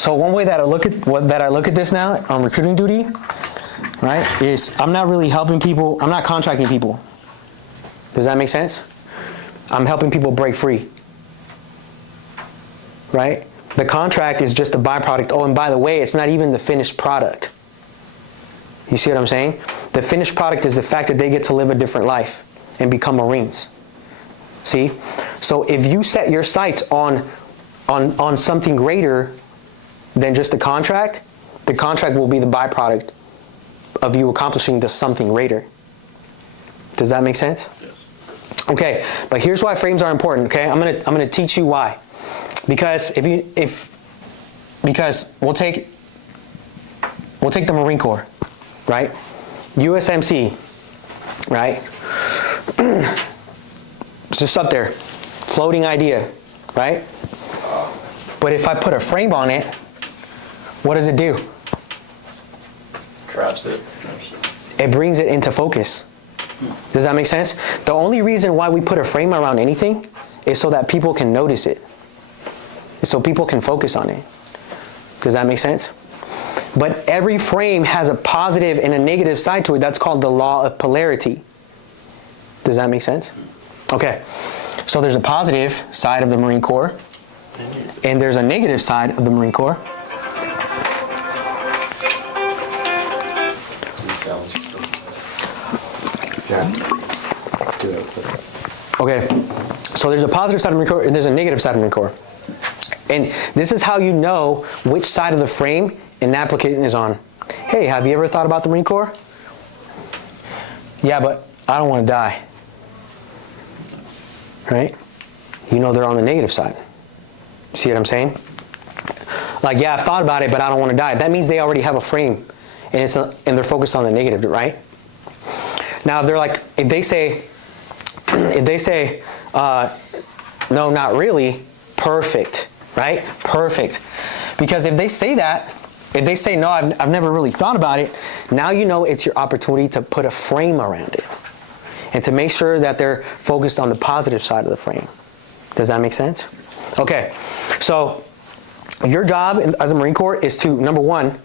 So one way that I look at this now on recruiting duty, right, is I'm not really helping people. I'm not contracting people. Does that make sense? I'm helping people break free. Right? The contract is just a byproduct. Oh, and by the way, it's not even the finished product. You see what I'm saying? The finished product is the fact that they get to live a different life and become Marines. See? So if you set your sights on something greater than just the contract will be the byproduct of you accomplishing the something greater. Does that make sense? Yes. Okay, but here's why frames are important, okay? I'm gonna teach you why. Because because we'll take the Marine Corps, right? USMC, right? It's just up there, floating idea, right? But if I put a frame on it, what does it do? Traps it. It brings it into focus. Does that make sense? The only reason why we put a frame around anything is so that people can notice it. So people can focus on it. Does that make sense? But every frame has a positive and a negative side to it. That's called the law of polarity. Does that make sense? Okay. So there's a positive side of the Marine Corps, and there's a negative side of the Marine Corps. Okay, so there's a positive side of the Marine Corps and there's a negative side of the Marine Corps. And this is how you know which side of the frame an applicant is on. Hey, have you ever thought about the Marine Corps? Yeah, but I don't want to die. Right? You know they're on the negative side. See what I'm saying? Like, yeah, I've thought about it, but I don't want to die. That means they already have a frame, and they're focused on the negative, right? Now, if they're like, if they say, no, not really, perfect, right? Perfect. Because if they say that, if they say, no, I've never really thought about it, now you know it's your opportunity to put a frame around it and to make sure that they're focused on the positive side of the frame. Does that make sense? Okay, so your job as a Marine Corps is to, number one,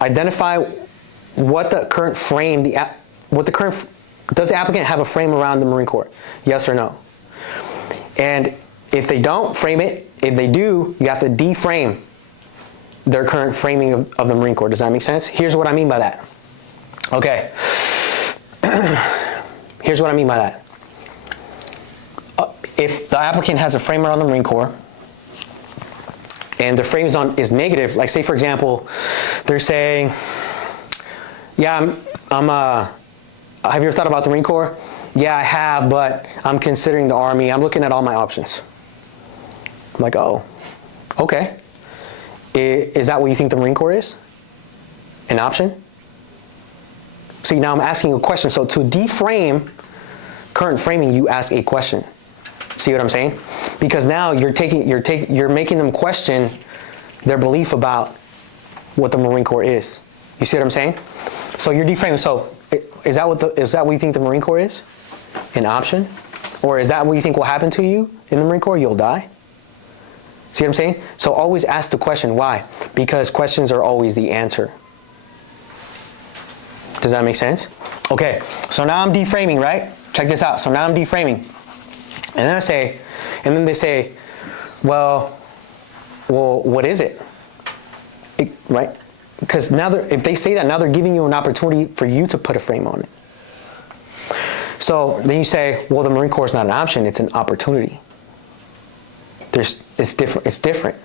identify what the current frame, does the applicant have a frame around the Marine Corps? Yes or no? And if they don't, frame it. If they do, you have to deframe their current framing of the Marine Corps. Does that make sense? Here's what I mean by that. Okay. Here's what I mean by that. If the applicant has a frame around the Marine Corps and the frame is negative, like say for example, they're saying, yeah, have you ever thought about the Marine Corps? Yeah, I have, but I'm considering the Army. I'm looking at all my options. I'm like, oh, okay. Is that what you think the Marine Corps is? An option? See, now I'm asking a question. So to deframe current framing, you ask a question. See what I'm saying? Because now you're making them question their belief about what the Marine Corps is. You see what I'm saying? So you're deframing. So is that what you think the Marine Corps is? An option? Or is that what you think will happen to you in the Marine Corps? You'll die? See what I'm saying? So always ask the question. Why? Because questions are always the answer. Does that make sense? Okay, so now I'm deframing, right? Check this out. So now I'm deframing. And then they say, well, what is it? Right? Because now if they say that, now they're giving you an opportunity for you to put a frame on it. So then you say, well, the Marine Corps is not an option, it's an opportunity. It's different.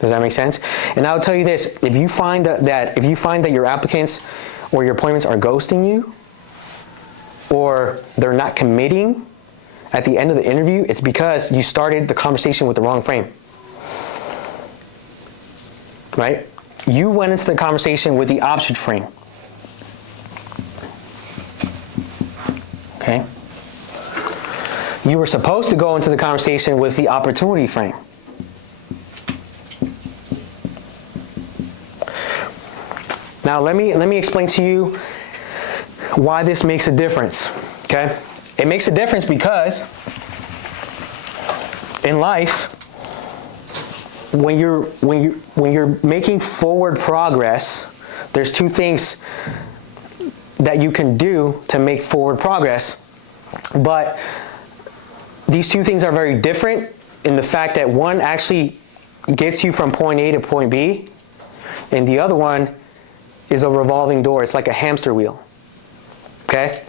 Does that make sense? And I'll tell you this, if you find that your applicants or your appointments are ghosting you, or they're not committing at the end of the interview, it's because you started the conversation with the wrong frame. Right? You went into the conversation with the option frame. Okay? You were supposed to go into the conversation with the opportunity frame. Now let me explain to you why this makes a difference. Okay? It makes a difference because in life, when you're making forward progress, there's two things that you can do to make forward progress, but these two things are very different in the fact that one actually gets you from point A to point B, and the other one is a revolving door. It's like a hamster wheel. Okay?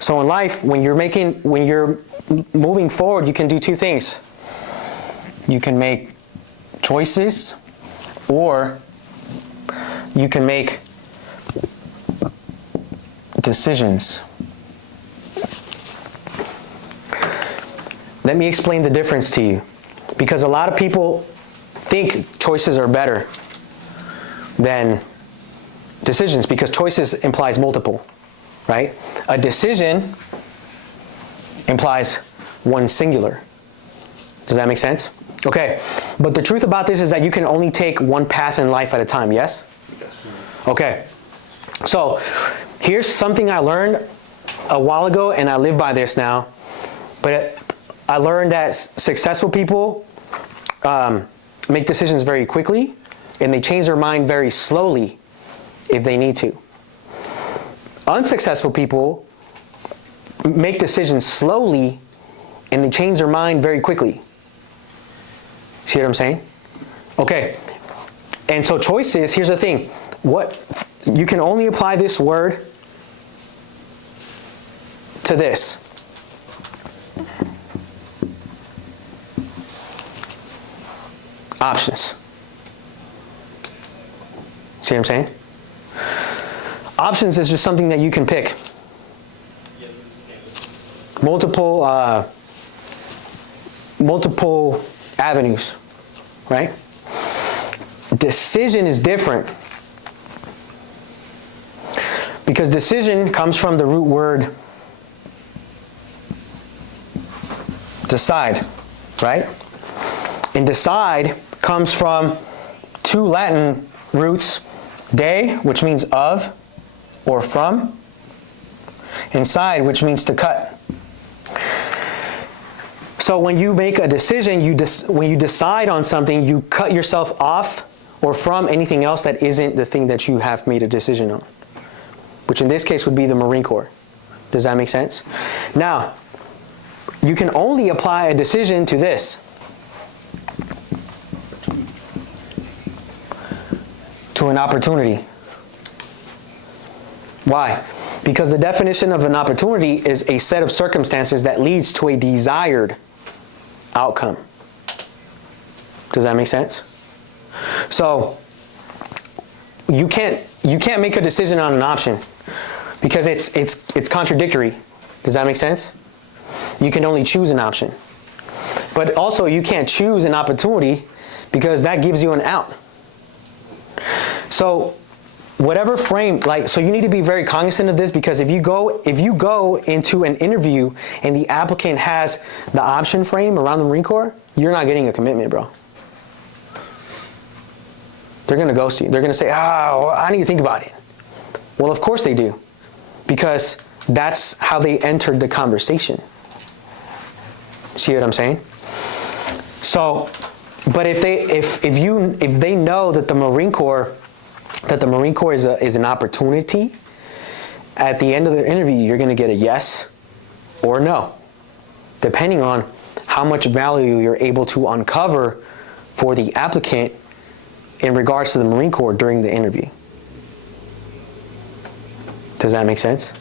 So in life, when you're moving forward, you can do two things. You can make choices, or you can make decisions. Let me explain the difference to you, because a lot of people think choices are better than decisions, because choices implies multiple, right? A decision implies one singular. Does that make sense? Okay, but the truth about this is that you can only take one path in life at a time, yes? Yes. Okay, so here's something I learned a while ago, and I live by this now, but I learned that successful people make decisions very quickly, and they change their mind very slowly if they need to. Unsuccessful people make decisions slowly, and they change their mind very quickly. See what I'm saying? Okay, and so choices, here's the thing. What you can only apply this word to this. Options. See what I'm saying? Options is just something that you can pick. Multiple avenues, right? Decision is different, because decision comes from the root word decide, right? And decide comes from two Latin roots, de, which means of or from, and side, which means to cut. So when you make a decision, when you decide on something, you cut yourself off or from anything else that isn't the thing that you have made a decision on, which in this case would be the Marine Corps. Does that make sense? Now, you can only apply a decision to this. To an opportunity. Why? Because the definition of an opportunity is a set of circumstances that leads to a desired outcome. Does that make sense? So you can't make a decision on an option because it's contradictory. Does that make sense? You can only choose an option. But also you can't choose an opportunity because that gives you an out. So whatever frame, so you need to be very cognizant of this, because if you go into an interview and the applicant has the option frame around the Marine Corps, you're not getting a commitment, bro. They're going to ghost you. They're going to say, I need to think about it. Well, of course they do, because that's how they entered the conversation. See what I'm saying? So, but if they know that the Marine Corps is an opportunity, at the end of the interview, you're going to get a yes or no, depending on how much value you're able to uncover for the applicant in regards to the Marine Corps during the interview. Does that make sense?